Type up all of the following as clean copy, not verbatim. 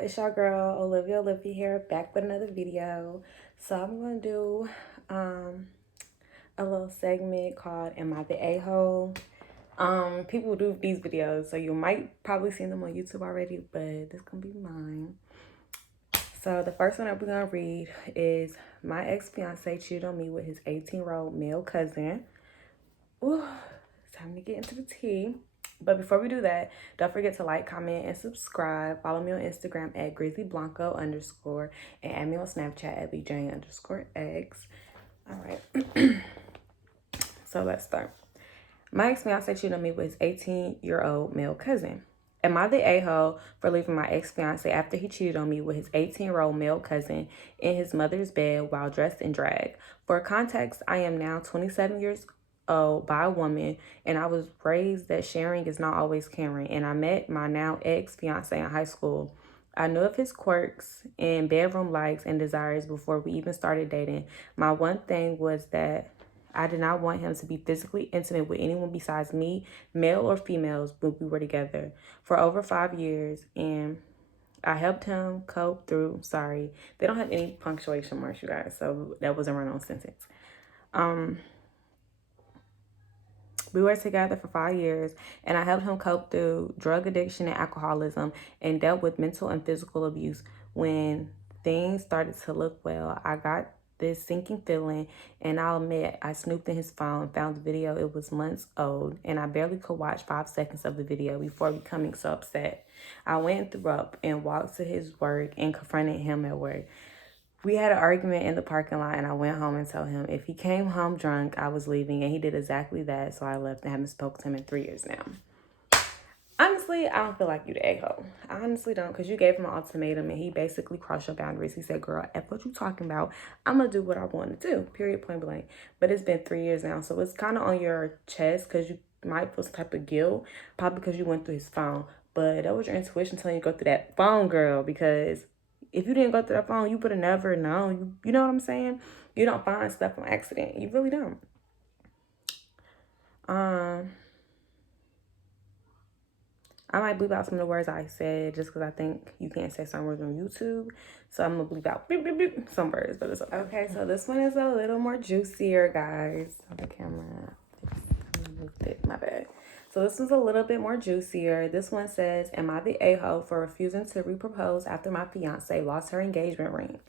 it's your girl Olivia here, back with another video. So I'm gonna do a little segment called Am I the A-hole? People do these videos, so you might probably see them on YouTube already, but this gonna be mine. So the first one that we're gonna read is my ex-fiance cheated on me with his 18-year-old male cousin. Ooh, it's time to get into the tea. But before we do that, don't forget to like, comment, and subscribe. Follow me on Instagram at grizzlyblanco_, and add me on Snapchat at bj_x. All right. So let's start. My ex-fiance cheated on me with his 18-year-old male cousin. Am I the a-hole for leaving my ex-fiance after he cheated on me with his 18-year-old male cousin in his mother's bed while dressed in drag? For context, I am now 27 years old by a woman, and I was raised that sharing is not always caring, and I met my now ex-fiance in high school. I knew of his quirks and bedroom likes and desires before we even started dating. My one thing was that I did not want him to be physically intimate with anyone besides me, male or females, when we were together for over 5 years, and I helped him cope through, sorry, they don't have any punctuation marks, you guys, so that was a run-on sentence. We were together for 5 years, and I helped him cope through drug addiction and alcoholism and dealt with mental and physical abuse. When things started to look well, I got this sinking feeling, and I'll admit I snooped in his phone, found the video. It was months old, and I barely could watch 5 seconds of the video before becoming so upset. I went and threw up and walked to his work and confronted him at work. We had an argument in the parking lot, and I went home and told him if he came home drunk, I was leaving, and he did exactly that, so I left and haven't spoken to him in 3 years now. Honestly, I don't feel like you the a-hole. I honestly don't, because you gave him an ultimatum, and he basically crossed your boundaries. He said, girl, F what you talking about, I'm going to do what I want to do, period, point blank. But it's been 3 years now, so it's kind of on your chest, because you might feel some type of guilt, probably because you went through his phone. But that was your intuition telling you to go through that phone, girl, because if you didn't go through that phone, you would have never known. You know what I'm saying? You don't find stuff on accident. You really don't. I might bleep out some of the words I said just because I think you can't say some words on YouTube. So I'm going to bleep out beep, beep, beep, some words, but it's okay. Okay, so this one is a little more juicier, guys. The camera, my bad. So this one's a little bit more juicier. This one says, am I the a-hole for refusing to repropose after my fiance lost her engagement ring?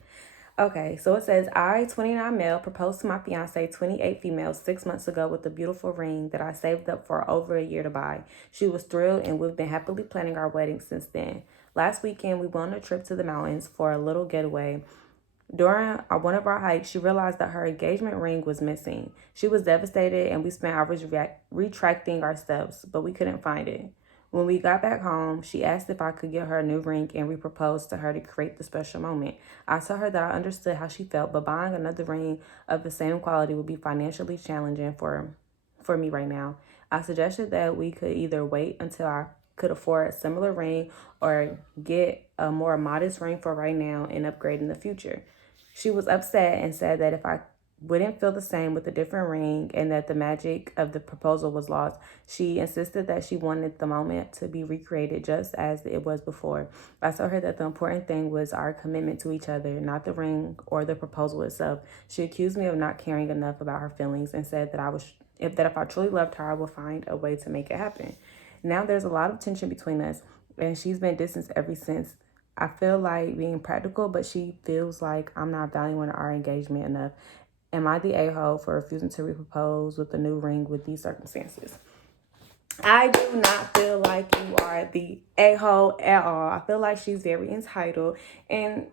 Okay, so it says, I, 29 male, proposed to my fiance, 28 female, 6 months ago with a beautiful ring that I saved up for over a year to buy. She was thrilled, and we've been happily planning our wedding since then. Last weekend, we went on a trip to the mountains for a little getaway. During one of our hikes, she realized that her engagement ring was missing. She was devastated, and we spent hours retracting our steps, but we couldn't find it. When we got back home, she asked if I could get her a new ring and repropose to her to create the special moment. I told her that I understood how she felt, but buying another ring of the same quality would be financially challenging for me right now. I suggested that we could either wait until I could afford a similar ring or get a more modest ring for right now and upgrade in the future. She was upset and said that if I wouldn't feel the same with a different ring and that the magic of the proposal was lost. She insisted that she wanted the moment to be recreated just as it was before. I told her that the important thing was our commitment to each other, not the ring or the proposal itself. She accused me of not caring enough about her feelings and said that if I truly loved her, I would find a way to make it happen. Now there's a lot of tension between us, and she's been distanced ever since. I feel like being practical, but she feels like I'm not valuing our engagement enough. Am I the a-hole for refusing to repropose with a new ring with these circumstances? I do not feel like you are the a-hole at all. I feel like she's very entitled, and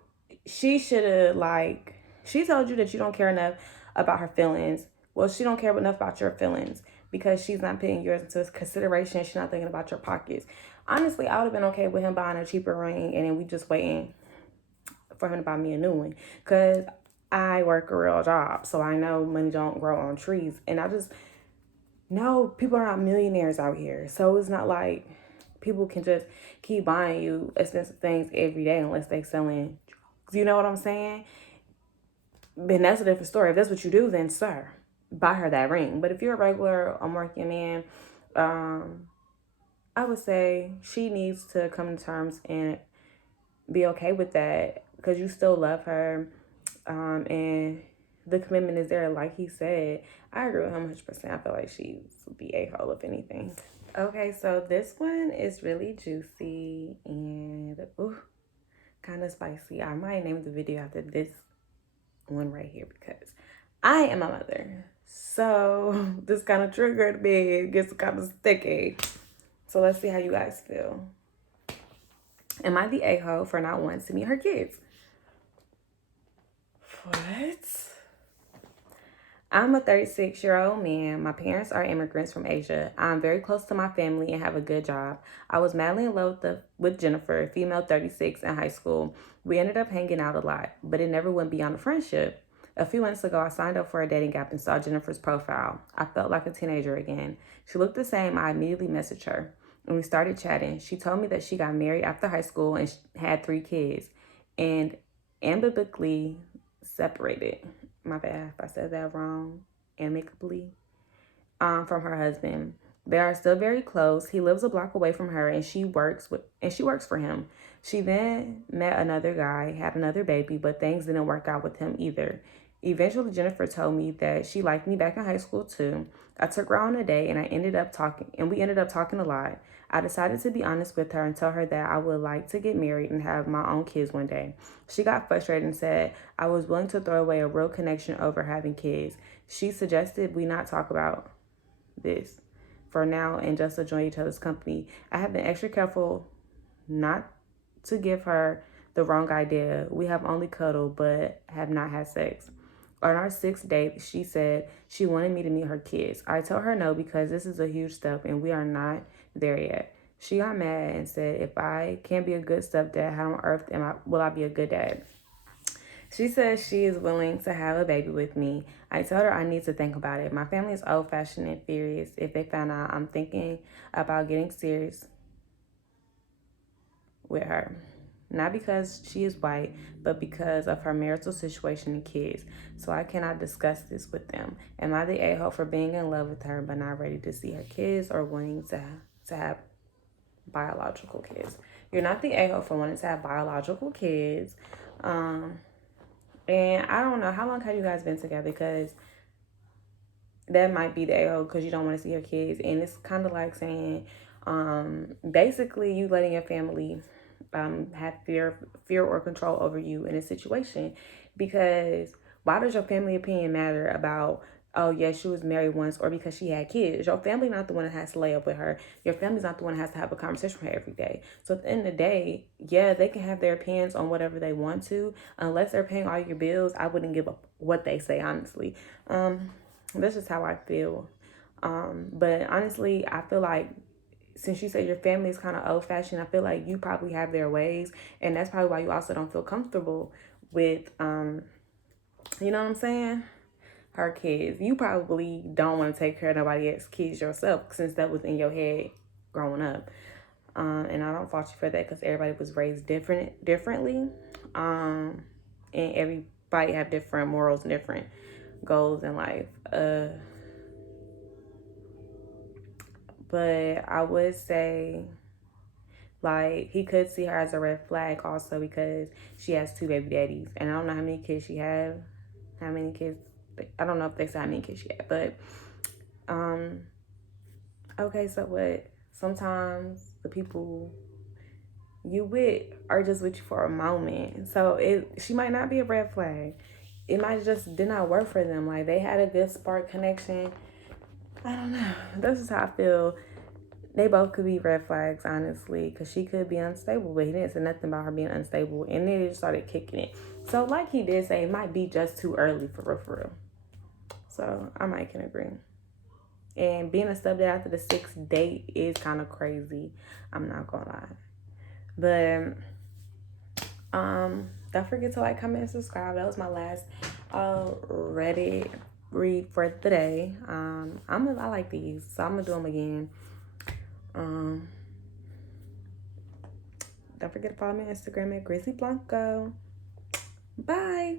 she should have, she told you that you don't care enough about her feelings. Well, she don't care enough about your feelings because she's not putting yours into consideration. She's not thinking about your pockets. Honestly, I would have been okay with him buying a cheaper ring and then we just waiting for him to buy me a new one, because I work a real job, so I know money don't grow on trees. And I just know people are not millionaires out here. So it's not like people can just keep buying you expensive things every day unless they selling drugs. You know what I'm saying? And that's a different story. If that's what you do, then sir, buy her that ring. But if you're a regular working man, I would say she needs to come to terms and be okay with that because you still love her, and the commitment is there. Like he said, I agree with him 100%. I feel like she would be a hole if anything. Okay, so this one is really juicy and kind of spicy. I might name the video after this one right here because I am a mother. So this kind of triggered me. It gets kind of sticky. So let's see how you guys feel. Am I the a-hole for not wanting to meet her kids? What? I'm a 36-year-old man. My parents are immigrants from Asia. I'm very close to my family and have a good job. I was madly in love with Jennifer, a female 36 in high school. We ended up hanging out a lot, but it never went beyond a friendship. A few months ago, I signed up for a dating app and saw Jennifer's profile. I felt like a teenager again. She looked the same. I immediately messaged her, and we started chatting. She told me that she got married after high school and had 3 kids, and amicably separated. My bad if I said that wrong. Amicably. From her husband. They are still very close. He lives a block away from her, and she works for him. She then met another guy, had another baby, but things didn't work out with him either. Eventually, Jennifer told me that she liked me back in high school too. I took her on a date, and we ended up talking a lot. I decided to be honest with her and tell her that I would like to get married and have my own kids one day. She got frustrated and said I was willing to throw away a real connection over having kids. She suggested we not talk about this for now and just enjoy each other's company. I have been extra careful not to give her the wrong idea. We have only cuddled but have not had sex. On our 6th date, she said she wanted me to meet her kids. I told her no because this is a huge step and we are not there yet. She got mad and said, if I can't be a good stepdad, how on earth will I be a good dad? She says she is willing to have a baby with me. I told her I need to think about it. My family is old-fashioned and furious if they found out I'm thinking about getting serious with her. Not because she is white, but because of her marital situation and kids. So I cannot discuss this with them. Am I the a-hole for being in love with her but not ready to see her kids or wanting to have biological kids? You're not the a-hole for wanting to have biological kids. And I don't know, how long have you guys been together? Because that might be the a-hole because you don't want to see your kids. And it's kind of like saying, basically you letting your family have fear or control over you in a situation. Because why does your family opinion matter about, oh yeah, she was married once, or because she had kids? Your family not the one that has to lay up with her. Your family's not the one that has to have a conversation with her every day. So at the end of the day, yeah, they can have their opinions on whatever they want to. Unless they're paying all your bills, I wouldn't give up what they say, honestly. That's just how I feel. But honestly, I feel like since you said your family is kind of old-fashioned, I feel like you probably have their ways, and that's probably why you also don't feel comfortable with, you know what I'm saying, her kids. You probably don't want to take care of nobody else's kids yourself since that was in your head growing up. And I don't fault you for that because everybody was raised differently, and everybody have different morals and different goals in life. But I would say, like, he could see her as a red flag also because she has 2 baby daddies. And I don't know how many kids she have. How many kids? I don't know if they said how many kids she had. But, okay, so what? Sometimes the people you with are just with you for a moment. So she might not be a red flag. It might just did not work for them. Like, they had a good spark connection. I don't know. That's just how I feel. They both could be red flags, honestly, because she could be unstable, but he didn't say nothing about her being unstable, and then they just started kicking it. So, like he did say, it might be just too early for real. So, I might can agree. And being a stepdad after the 6th date is kind of crazy. I'm not gonna lie. But, don't forget to like, comment, and subscribe. That was my last Reddit read for the day. I like these, so I'm gonna do them again. Don't forget to follow me on Instagram at Grizzly Blanco. Bye.